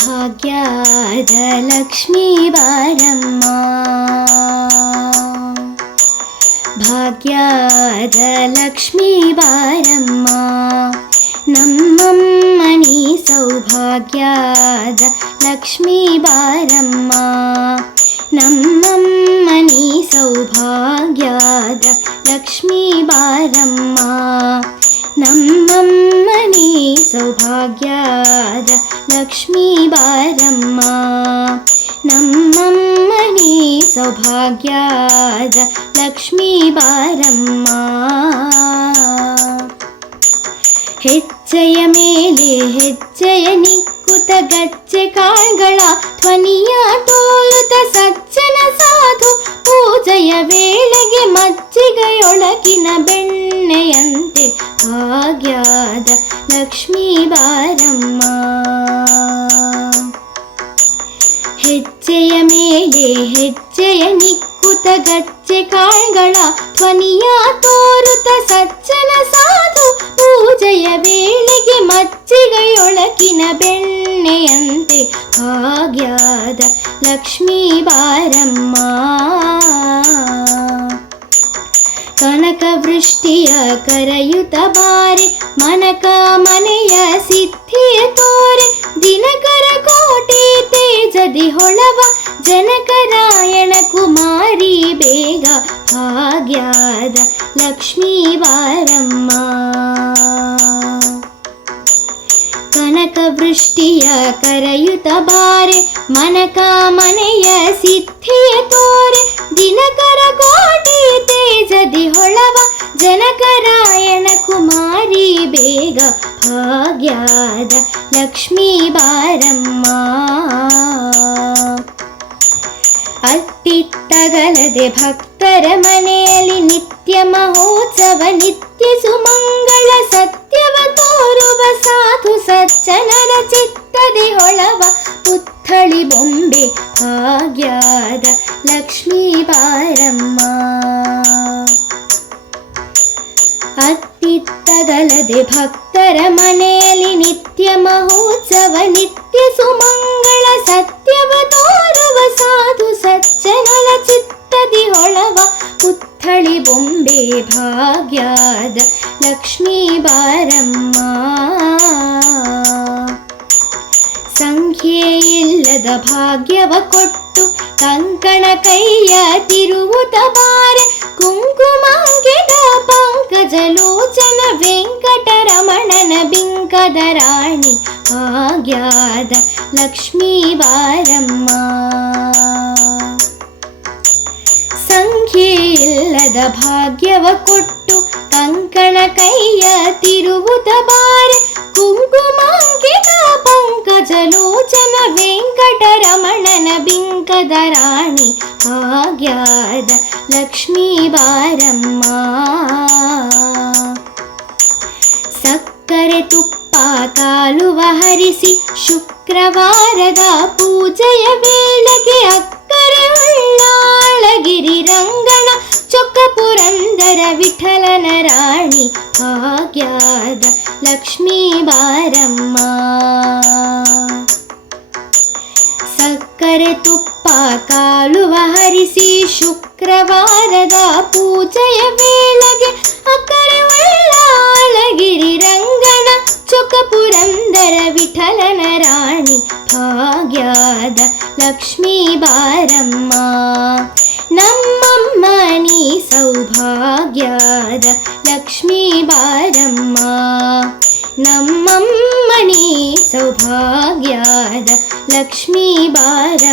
ಭಾಗ್ಯದ ಲಕ್ಷ್ಮೀ ಬಾರಮ್ಮ, ಭಾಗ್ಯದ ಲಕ್ಷ್ಮೀ ಬಾರಮ್ಮ, ನಮ್ಮಮ್ಮನಿ ಸೌಭಾಗ್ಯದ ಲಕ್ಷ್ಮೀ ಬಾರಮ್ಮ, ನಮ್ಮಮ್ಮನಿ ಸೌಭಾಗ್ಯದ ಲಕ್ಷ್ಮೀ ಬಾರಮ್ಮ, ನಮ್ಮಮ್ಮನಿ ಸೌಭಾಗ್ಯದ ಲಕ್ಷ್ಮೀ ಬಾರಮ್ಮ, ನಮ್ಮಮ್ಮನಿ ಸೌಭಾಗ್ಯದ ಲಕ್ಷ್ಮೀ ಬಾರಮ್ಮ. ಹೆಜ್ಜೆಯ ಮೇಲೆ ಹೆಜ್ಜೆಯ ನಿಕ್ಕುತ ಗಜ್ಜೆ ಕಾಳ್ಗಳ ಧ್ವನಿಯ ತೋಲುತ ಸಜ್ಜನ ಸಾಧು ಪೂಜೆಯ ವೇಳೆಗೆ ಮಜ್ಜಿಗೆಯೊಳಗಿನ ಬೆಣ್ಣೆಯಂತೆ ಭಾಗ್ಯದ ಲಕ್ಷ್ಮೀ ಬಾರಮ್ಮ. ಹೆಜ್ಜೆಯ ಮೇಲೆ ಹೆಜ್ಜೆಯ ನಿಕ್ಕುತ ಗಜ್ಜೆ ಕಾಳ್ಗಳ ಧ್ವನಿಯ ತೋರುತ ಸಜ್ಜನ ಸಾಧು ಪೂಜೆಯ ವೇಳೆಗೆ ಮಜ್ಜಿಗೆಯೊಳಗಿನ ಬೆಣ್ಣೆಯಂತೆ ಭಾಗ್ಯದ ಲಕ್ಷ್ಮೀ ಬಾರಮ್ಮ. ಕನಕ ವೃಷ್ಟಿಯ ಕರೆಯುತ್ತ ಬಾರೆ ಮನಕ ಮನೆಯ ಸಿದ್ಧಿಯ ತೋರೆ ದಿನಕರ ಕೋಟೆ ತೇಜದಿ ಹೊಳವ ಜನಕರಾಯಣ ಕುಮಾರಿ ಬೇಗ ಭಾಗ್ಯದ ಲಕ್ಷ್ಮೀ ಬಾರಮ್ಮ. ಕನಕ ವೃಷ್ಟಿಯ ಕರೆಯುತ್ತ ಬಾರೆ ಮನಕ ಮನೆಯ ಸಿದ್ಧಿಯ ತೋರೆ ದಿನಕರ ಕೋಟೆ ತೇಜದಿ ಹೊಳವ ಜನಕರಾಯಣ ಕುಮಾರಿ ಬೇಗ ಭಾಗ್ಯದ ಲಕ್ಷ್ಮೀ ಬಾರಮ್ಮ. ಅತ್ತಿತ್ತಗಲದೆ ಭಕ್ತರ ಮನೆಯಲ್ಲಿ ನಿತ್ಯ ಮಹೋತ್ಸವ ನಿತ್ಯ ಸುಮಂಗಳ ಸತ್ಯವ ತೋರುವ ಸಾಧು ಸಜ್ಜನರ ಚಿತ್ತದಿ ಹೊಳವ ಪುತ್ಥಳಿ ಬೊಂಬೆ ಭಾಗ್ಯದ ಲಕ್ಷ್ಮೀ ಬಾರಮ್ಮ. ಅತ್ತಿತ್ತಗಲದೆ ಭಕ್ತರ ಮನೆಯಲ್ಲಿ ನಿತ್ಯ ಮಹೋತ್ಸವ ನಿತ್ಯ ಸುಮಂಗಳ ಸತ್ಯವ ತೋರುವ ಸಾಧು ಸಜ್ಜನರ ಚಿತ್ತದಿ ಹೊಳವ ಪುತ್ಥಳಿ ಬೊಂಬೆ ಭಾಗ್ಯದ ಲಕ್ಷ್ಮೀ ಬಾರಮ್ಮ. ಸಂಖ್ಯೆ ಇಲ್ಲದ ಭಾಗ್ಯವ ಕೊಟ್ಟು ಕಂಕಣ ಕೈಯ ತಿರುವುತ ಬಾರೆ ಕುಂಕುಮಾಂಗಿದ ಪಂಕಜಲೋಚನ ವೆಂಕಟರಮಣನ ಬಿಂಕದ ರಾಣಿ ಭಾಗ್ಯದ ಲಕ್ಷ್ಮೀ ಬಾರಮ್ಮ. ಸಂಖ್ಯೆ ಇಲ್ಲದ ಭಾಗ್ಯವ ಕೊಟ್ಟು ಕಂಕಣ ಕೈಯ ತಿರುವುತ ಬಾರೆ ಕುಂಕುಮಾಂಕಿತ ಪಂಕಜಲೋಚನ ವೆಂಕಟರಮಣನ ಬಿಂಕದ ರಾಣಿ ಭಾಗ್ಯದ ಲಕ್ಷ್ಮೀ ಬಾರಮ್ಮ. ಸಕ್ಕರೆ ತುಪ್ಪ ಕಾಲುವ ಹರಿಸಿ ಶುಕ್ರವಾರದ ಪೂಜೆಯ ವೇಳೆಗೆ ಅಕ್ಕರೆ ಉಳ್ಳಾಳಗಿರಿ ರಂಗಣ ಚೊಕ್ಕ ಪುರಂದರ ವಿಠಲನ ರಾಣಿ ಭಾಗ್ಯದ ಲಕ್ಷ್ಮೀ ಬಾರಮ್ಮ. ಸಕ್ಕರೆ ತುಪ್ಪ ಕಾಲುವ ಹರಿಸಿ ಶುಕ್ರವಾರದ ಪೂಜೆಯ ವೇಳೆಗೆ ಅಕ್ಕರೆ ಉಳ್ಳಾಳಗಿರಿ ರಂಗಣ ಚೊಕ್ಕ ಪುರಂದರ ವಿಠಲನ ರಾಣಿ ಭಾಗ್ಯದ ಲಕ್ಷ್ಮೀ ಬಾರಮ್ಮ. ನಮ್ಮಮ್ಮನಿ ಸೌಭಾಗ್ಯದ ಲಕ್ಷ್ಮೀ ಬಾರಮ್ಮ, ನಮ್ಮಮ್ಮನಿ ಸೌಭಾಗ್ಯದ ಲಕ್ಷ್ಮೀ ಬಾರಮ್ಮ.